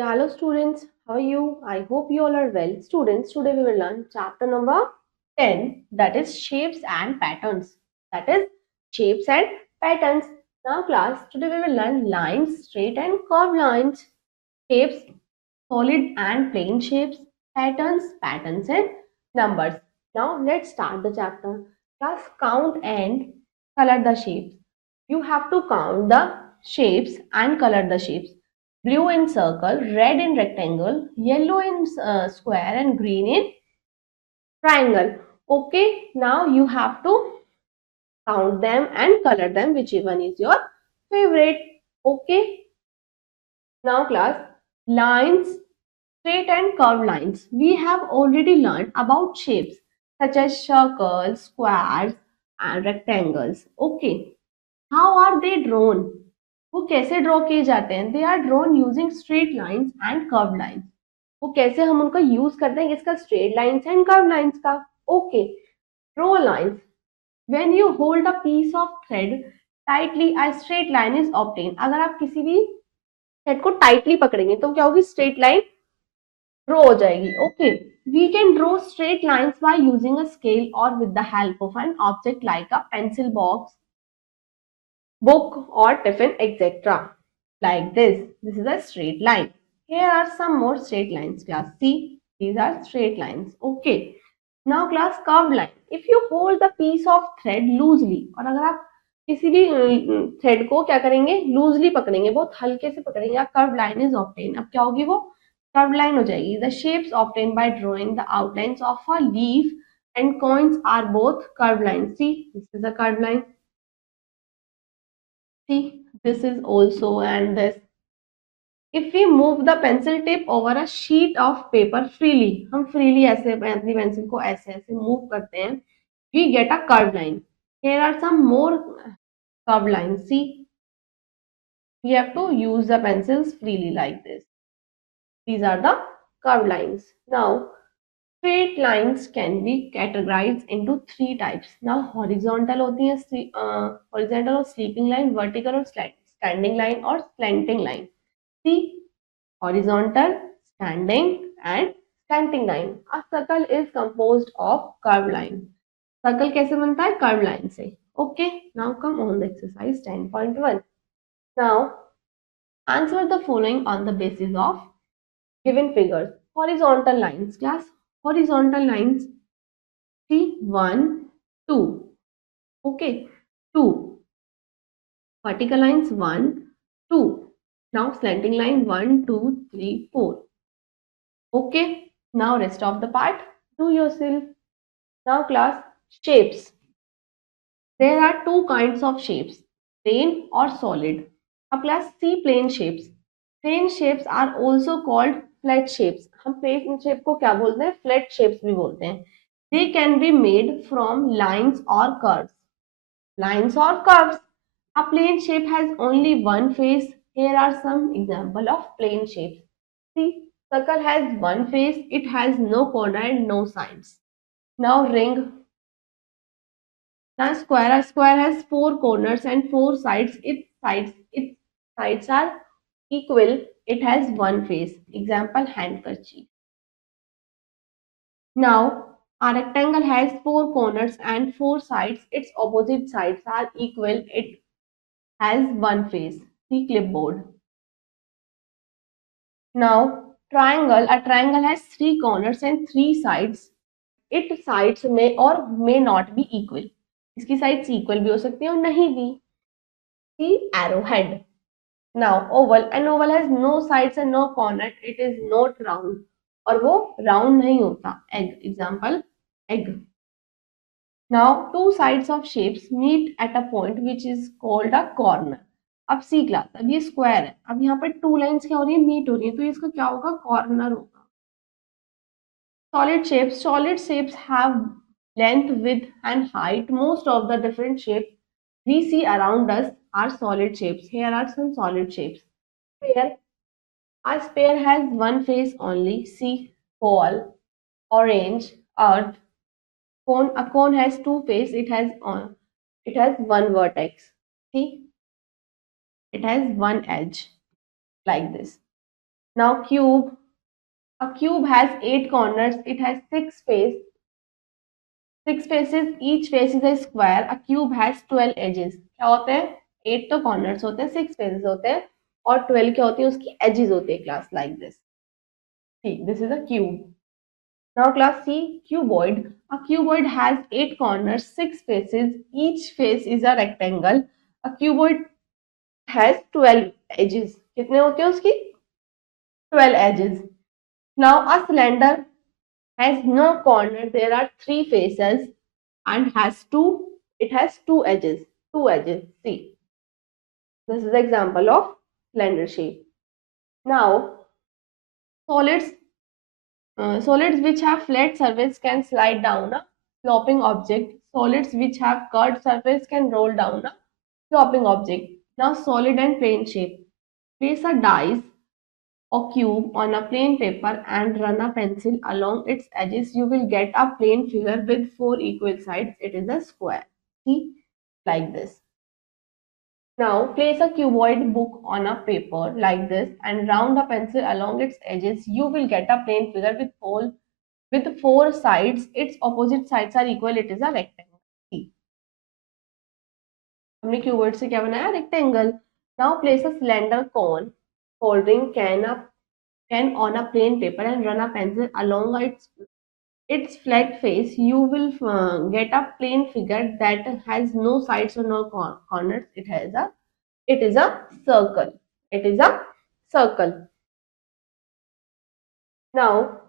Yeah, hello students. How are you? I hope you all are well. Students, today we will learn chapter number 10, that is shapes and patterns. That is shapes and patterns. Now class, today we will learn lines, straight and curved lines, shapes, solid and plain shapes, patterns and numbers. Now let's start the chapter. Class, count and color the shapes. You have to count the shapes and color the shapes. Blue in circle, red in rectangle, yellow in square and green in triangle. Okay, now you have to count them and color them, whichever one is your favorite. Okay, now class, lines, straight and curved lines. We have already learned about shapes such as circles, squares and rectangles. Okay, how are they drawn? वो कैसे draw किए जाते हैं? They are drawn using straight lines and curved lines. वो कैसे हम उनका use करते हैं? इसका straight lines and curved lines का. Okay, draw lines. When you hold a piece of thread tightly, a straight line is obtained. अगर आप किसी भी थ्रेड को टाइटली पकड़ेंगे तो क्या होगी? स्ट्रेट लाइन ड्रॉ हो जाएगी. Okay, we can draw straight lines by using a scale or with the help of an object like a pencil box, book or tiffin, etc. Like this. This is a straight line. Here are some more straight lines, class. See, these are straight lines. Okay, now class, curved line. If you hold the piece of thread loosely, और अगर आप किसी भी thread को क्या करेंगे? Loosely पकड़ेंगे, बहुत हल्के से पकड़ेंगे, आप कर्व लाइन इज ऑब्टेन. अब क्या होगी? वो कर्व लाइन हो जाएगी. The shapes obtain by drawing the outlines of a leaf and coins are both curve line. See, this is a curve line. See, this is also, and this. If we move the pencil tip over a sheet of paper freely, हम freely ऐसे अपनी pencil को ऐसे ऐसे move करते हैं, we get a curved line. Here are some more curved lines. See, we have to use the pencils freely like this. These are the curved lines. Now, straight lines can be categorized into three types. Now, horizontal होती है, horizontal और sleeping line, vertical और standing line और slanting line. See, horizontal, standing and slanting line. A circle is composed of curved line. Circle कैसे बनता है? Curved line से. Okay, now come on the exercise 10.1. Now, answer the following on the basis of given figures. Horizontal lines, class. Horizontal lines. See, 1, 2. Okay, 2. Vertical lines, 1, 2. Now, slanting line, 1, 2, 3, 4. Okay, now rest of the part do yourself. Now class, shapes. There are two kinds of shapes, plane or solid. Now class, see plane shapes. Plane shapes are also called flat shapes. हम plane shape को क्या बोलते हैं? Flat shapes भी बोलते हैं. They can be made from lines or curves. Lines or curves. A plane shape has only one face. Here are some example of plane shapes. See, circle has one face, it has no corner and no sides. Now ring. Now square. A square has four corners and four sides. Its sides are equal. It has one face. Example, handkerchief. Now a rectangle has four corners and four sides. Its opposite sides are equal. It has one face. See, clipboard. Now triangle. A triangle has three corners and three sides. Its sides may or may not be equal. इसकी sides equal भी हो सकती है और नहीं भी. See, arrowhead. Now oval. An oval has no sides and no corner. It is not round. और वो round नहीं होता. Egg. Example, egg. Now two sides of shapes meet at a point which is called a corner. अब सी class, अब ये square है, अब यहाँ पर टू लाइंस क्या हो रही है? मीट हो रही है, तो इसका क्या होगा? कॉर्नर होगा. Solid shapes have length, width and height. Most of the different shapes we see around us are solid shapes. Here are some solid shapes. Sphere. A sphere has one face only. See, ball, orange, earth. Cone. A cone has two faces. It has one vertex. See, it has one edge like this. Now cube. A cube has 8 corners. It has 6 faces. 6 faces. Each face is a square. A cube has 12 edges. क्या होते हैं? 8 तो corners होते हैं, 6 faces होते हैं और 12 क्या होती है? उसकी edges होती है class like this. See, this is a cube. Now class C, cuboid. A cuboid has 8 corners, 6 faces. Each face is a rectangle. A cuboid has 12 edges. कितने होते हैं उसकी? 12 edges. Now a cylinder has no corner. There are 3 faces and it has 2 edges. 2 edges. See, this is the example of cylinder shape. Now solids solids which have flat surface can slide down a flopping object. Solids which have curved surface can roll down a flopping object. Now solid and plane shape. Place a dice or cube on a plain paper and run a pencil along its edges. You will get a plane figure with 4 equal sides. It is a square. See, like this. Now place a cuboid book on a paper like this and round a pencil along its edges. You will get a plane figure with 4 sides. Its opposite sides are equal. It is a rectangle. See, हमने cuboid से क्या बनाया? Rectangle. Now place a cylinder cone holding can on a plain paper and run a pencil along its flat face. You will get a plane figure that has no sides or no corners. It is a circle. It is a circle. Now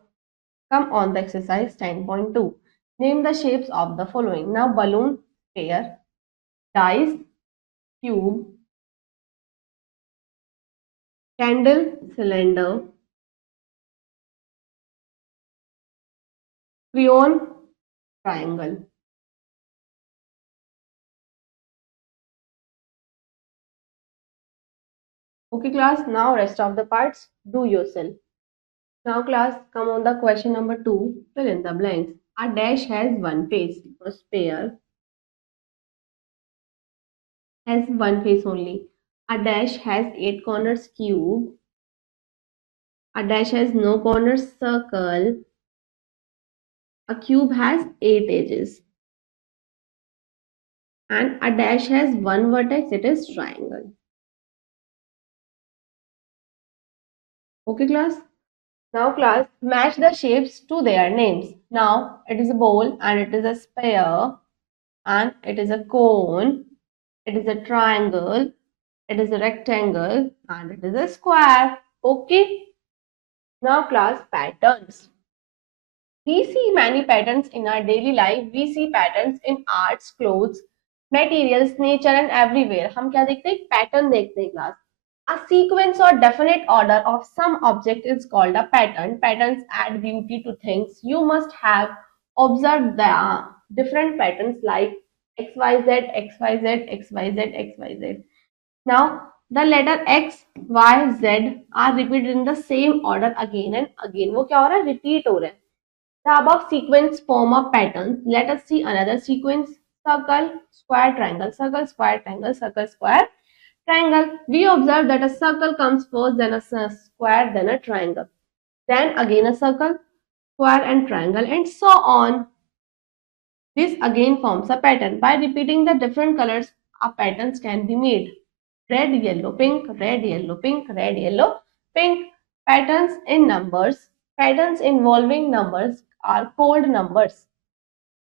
come on the exercise 10.2. Name the shapes of the following. Now balloon, sphere, dice, cube, candle, cylinder, crayon, triangle. Okay class, now rest of the parts do yourself. Now class, come on the question number 2. Fill in the blanks. A dash has one face. A sphere has one face only. A dash has 8 corners, cube. A dash has no corners, circle. A cube has 8 edges. And a dash has one vertex, it is triangle. Okay class? Now class, match the shapes to their names. Now it is a bowl and it is a sphere and it is a cone, it is a triangle, it is a rectangle and it is a square. Okay. Now class, patterns. We see many patterns in our daily life. We see patterns in arts, clothes, materials, nature and everywhere. हम क्या देखते हैं? Pattern देखते हैं class. A sequence or definite order of some object is called a pattern. Patterns add beauty to things. You must have observed the different patterns like XYZ, XYZ, XYZ, XYZ. Now, the letter X, Y, Z are repeated in the same order again and again. वो क्या हो रहा है? Repeat हो रहा है. The above sequence form a pattern. Let us see another sequence. Circle, square, triangle, circle, square, triangle, circle, square, triangle. We observe that a circle comes first, then a square, then a triangle. Then again a circle, square and triangle and so on. This again forms a pattern. By repeating the different colors, a patterns can be made. Red, yellow, pink, red, yellow, pink, red, yellow, pink. Patterns in numbers. Patterns involving numbers are called numbers.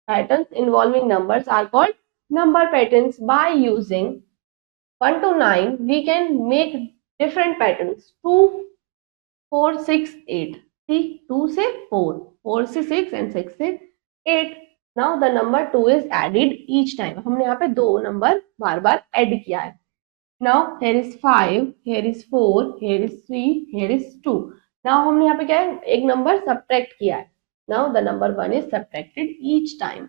Patterns involving numbers are called number patterns. By using 1 to 9, we can make different patterns. 2, 4, 6, 8. See, 2 से 4, 4 से 6 and 6 से 8. Now the number 2 is added each time. हमने यहाँ पे 2 number बार बार add किया है. Now here is 5, here is 4, here is 3, here is 2. Now हमने यहाँ पे क्या है? एक नंबर subtract किया है. Now the number 1 is subtracted each time.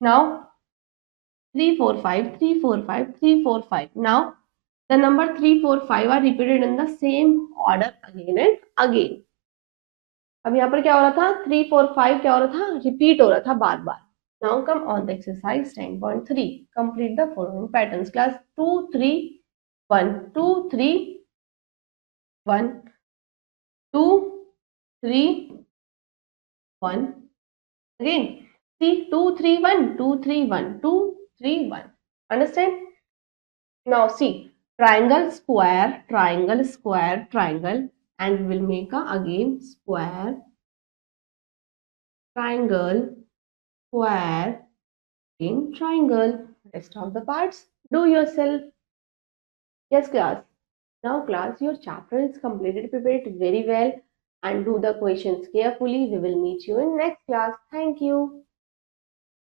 Now 3, 4, 5, 3, 4, 5, 3, 4, 5. Now the number 3, 4, 5 are repeated in the same order again and again. अब यहाँ पर क्या हो रहा था? 3, 4, 5 क्या हो रहा था? Repeat हो रहा था बार बार. Now come on the exercise 10.3. Complete the following patterns. Class 2, 3, 1, 2, 3, 1, 2, 3, 1. Again, see 2, 3, 1, 2, 3, 1, 2, 3, 1. Understand? Now see triangle, square, triangle, and we'll make a again square, triangle, square, again triangle. Rest of the parts do yourself. Yes, class. Now, class, your chapter is completed. Prepare it very well and do the questions carefully. We will meet you in next class. Thank you.